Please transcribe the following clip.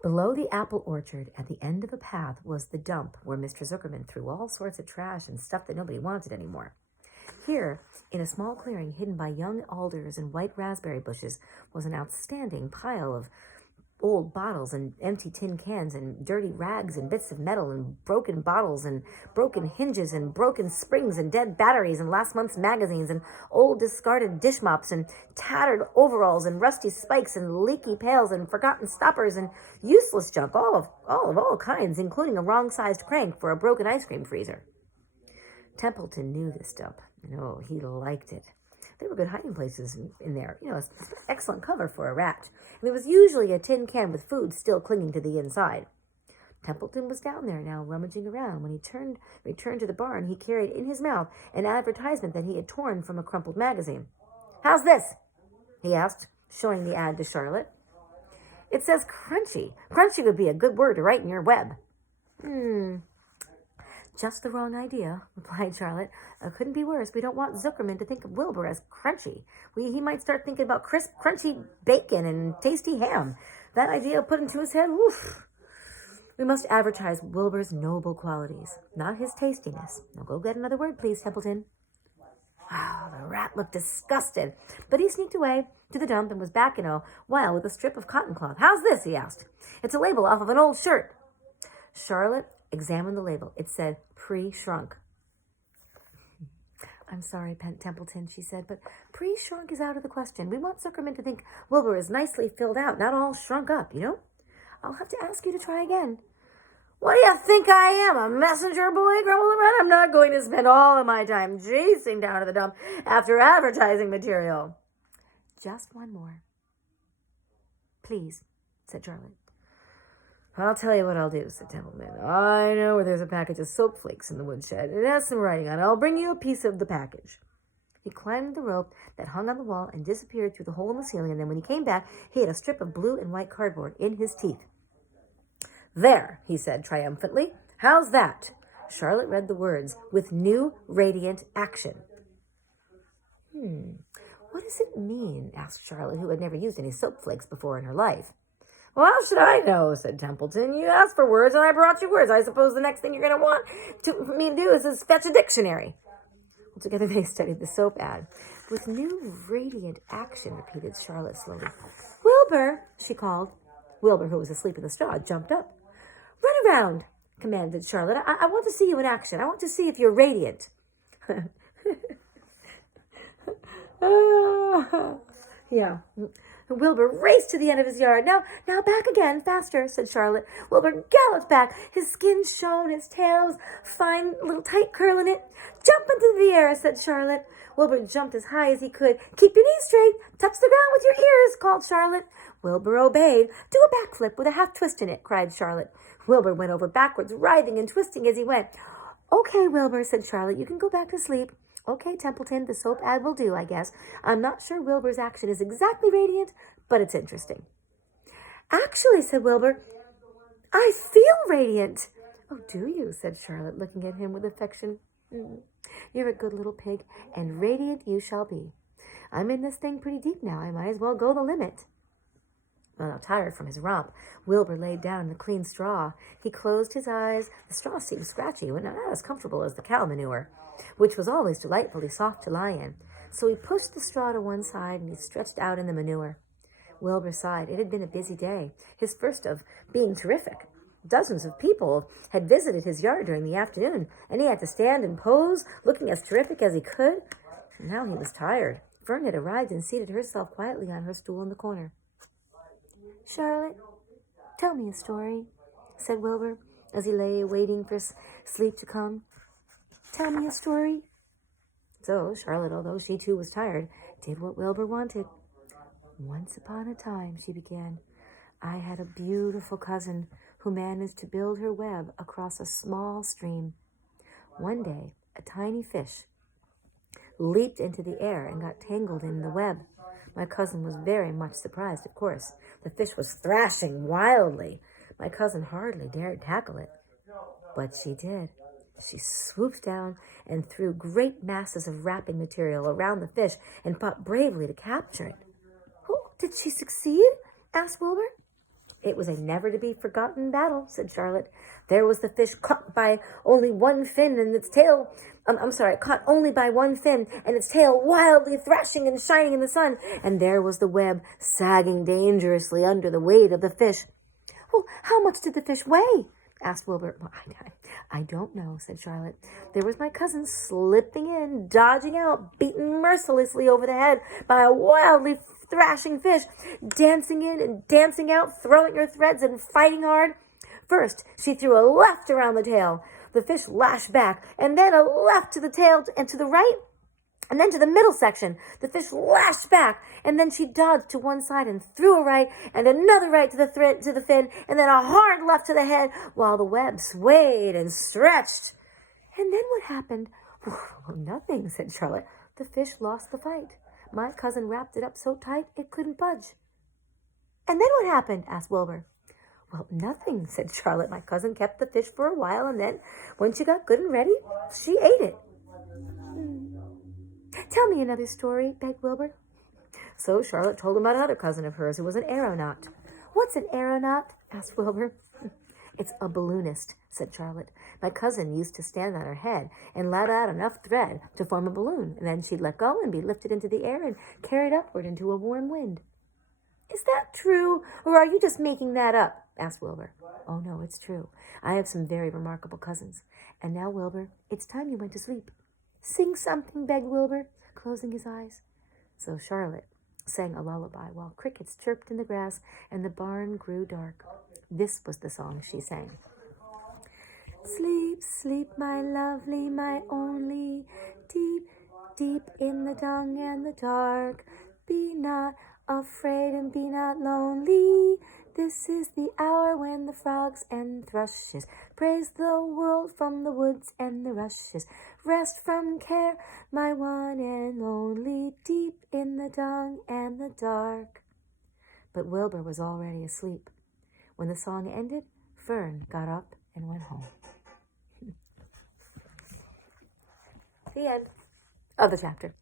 Below the apple orchard, at the end of a path, was the dump where Mr. Zuckerman threw all sorts of trash and stuff that nobody wanted anymore. Here, in a small clearing hidden by young alders and white raspberry bushes, was an outstanding pile of old bottles and empty tin cans and dirty rags and bits of metal and broken bottles and broken hinges and broken springs and dead batteries and last month's magazines and old discarded dish mops and tattered overalls and rusty spikes and leaky pails and forgotten stoppers and useless junk, all kinds, including a wrong-sized crank for a broken ice cream freezer. Templeton knew this dump. No, he liked it. There were good hiding places in there. Excellent cover for a rat. And there was usually a tin can with food still clinging to the inside. Templeton was down there now, rummaging around. When he returned to the barn, he carried in his mouth an advertisement that he had torn from a crumpled magazine. "How's this?" he asked, showing the ad to Charlotte. "It says crunchy. Crunchy would be a good word to write in your web." "Just the wrong idea," replied Charlotte. "Couldn't be worse. We don't want Zuckerman to think of Wilbur as crunchy. He might start thinking about crisp, crunchy bacon and tasty ham. That idea put into his head, oof. We must advertise Wilbur's noble qualities, not his tastiness. Now go get another word, please, Templeton." Wow, the rat looked disgusted, but he sneaked away to the dump and was back in a while with a strip of cotton cloth. "How's this?" he asked. "It's a label off of an old shirt." Charlotte examined the label. It said, "Pre-shrunk." "I'm sorry, Templeton," she said, "but pre-shrunk is out of the question. We want Zuckerman to think Wilbur is nicely filled out, not all shrunk up, I'll have to ask you to try again." "What do you think I am, a messenger boy?" grumbled the rat. "I'm not going to spend all of my time chasing down to the dump after advertising material." "Just one more, please," said Charlotte. "I'll tell you what I'll do," said Templeton. "I know where there's a package of soap flakes in the woodshed. It has some writing on it. I'll bring you a piece of the package." He climbed the rope that hung on the wall and disappeared through the hole in the ceiling, and then when he came back, he had a strip of blue and white cardboard in his teeth. "There," he said triumphantly. "How's that?" Charlotte read the words, "with new radiant action." What does it mean?" asked Charlotte, who had never used any soap flakes before in her life. "Well, how should I know?" said Templeton. "You asked for words, and I brought you words. I suppose the next thing you're going to want me to do is fetch a dictionary." Together they studied the soap ad. "With new radiant action," repeated Charlotte slowly. "Wilbur," she called. Wilbur, who was asleep in the straw, jumped up. "Run around," commanded Charlotte. I want to see you in action. I want to see if you're radiant." Yeah. Wilbur raced to the end of his yard. Now back again, faster," said Charlotte. Wilbur galloped back. His skin shone, his tail was fine, little tight curl in it. "Jump into the air," said Charlotte. Wilbur jumped as high as he could. "Keep your knees straight. Touch the ground with your ears," called Charlotte. Wilbur obeyed. "Do a backflip with a half twist in it," cried Charlotte. Wilbur went over backwards, writhing and twisting as he went. "Okay, Wilbur," said Charlotte. "You can go back to sleep." "Okay, Templeton, the soap ad will do, I guess. I'm not sure Wilbur's action is exactly radiant, but it's interesting." "Actually," said Wilbur, "I feel radiant." "Oh, do you?" said Charlotte, looking at him with affection. "You're a good little pig, and radiant you shall be. I'm in this thing pretty deep now. I might as well go the limit." Well, now, tired from his romp, Wilbur laid down in the clean straw. He closed his eyes. The straw seemed scratchy, but not as comfortable as the cow manure, which was always delightfully soft to lie in. So he pushed the straw to one side, and he stretched out in the manure. Wilbur sighed. It had been a busy day, his first of being terrific. Dozens of people had visited his yard during the afternoon, and he had to stand and pose, looking as terrific as he could. And now he was tired. Fern had arrived and seated herself quietly on her stool in the corner. "Charlotte, tell me a story," said Wilbur, as he lay waiting for sleep to come. "Tell me a story." So Charlotte, although she too was tired, did what Wilbur wanted. "Once upon a time," she began, "I had a beautiful cousin who managed to build her web across a small stream. One day, a tiny fish leaped into the air and got tangled in the web. My cousin was very much surprised, of course. The fish was thrashing wildly. My cousin hardly dared tackle it, but she did. She swooped down and threw great masses of wrapping material around the fish and fought bravely to capture it." "Oh, did she succeed?" asked Wilbur. It was a never-to-be-forgotten battle, said Charlotte. There was the fish caught by only one fin and its tail, caught only by one fin and its tail wildly thrashing and shining in the sun. And there was the web sagging dangerously under the weight of the fish. Well, how much did the fish weigh? Asked Wilbur. Well, I don't know, said Charlotte. There was my cousin slipping in, dodging out, beaten mercilessly over the head by a wildly thrashing fish, dancing in and dancing out, throwing her threads and fighting hard. First, she threw a left around the tail. The fish lashed back, and then a left to the tail and to the right, and then to the middle section. The fish lashed back, and then she dodged to one side and threw a right, and another right to the fin, and then a hard left to the head, while the web swayed and stretched. And then what happened? Well, nothing, said Charlotte. The fish lost the fight. My cousin wrapped it up so tight it couldn't budge. And then what happened? Asked Wilbur. Well, nothing, said Charlotte. My cousin kept the fish for a while, and then, when she got good and ready, she ate it. Tell me another story, begged Wilbur. So Charlotte told him about another cousin of hers who was an aeronaut. What's an aeronaut? Asked Wilbur. It's a balloonist, said Charlotte. My cousin used to stand on her head and let out enough thread to form a balloon, and then she'd let go and be lifted into the air and carried upward into a warm wind. Is that true, or are you just making that up? Asked Wilbur. Oh, no, it's true. I have some very remarkable cousins. And now, Wilbur, it's time you went to sleep. Sing something, begged Wilbur, closing his eyes. So Charlotte sang a lullaby while crickets chirped in the grass and the barn grew dark. This was the song she sang. Sleep, sleep, my lovely, my only, deep, deep in the dung and the dark. Be not afraid and be not lonely. This is the hour when the frogs and thrushes praise the world from the woods and the rushes. Rest from care, my one and only, deep in the dung and the dark. But Wilbur was already asleep. When the song ended, Fern got up and went home. The end of the chapter.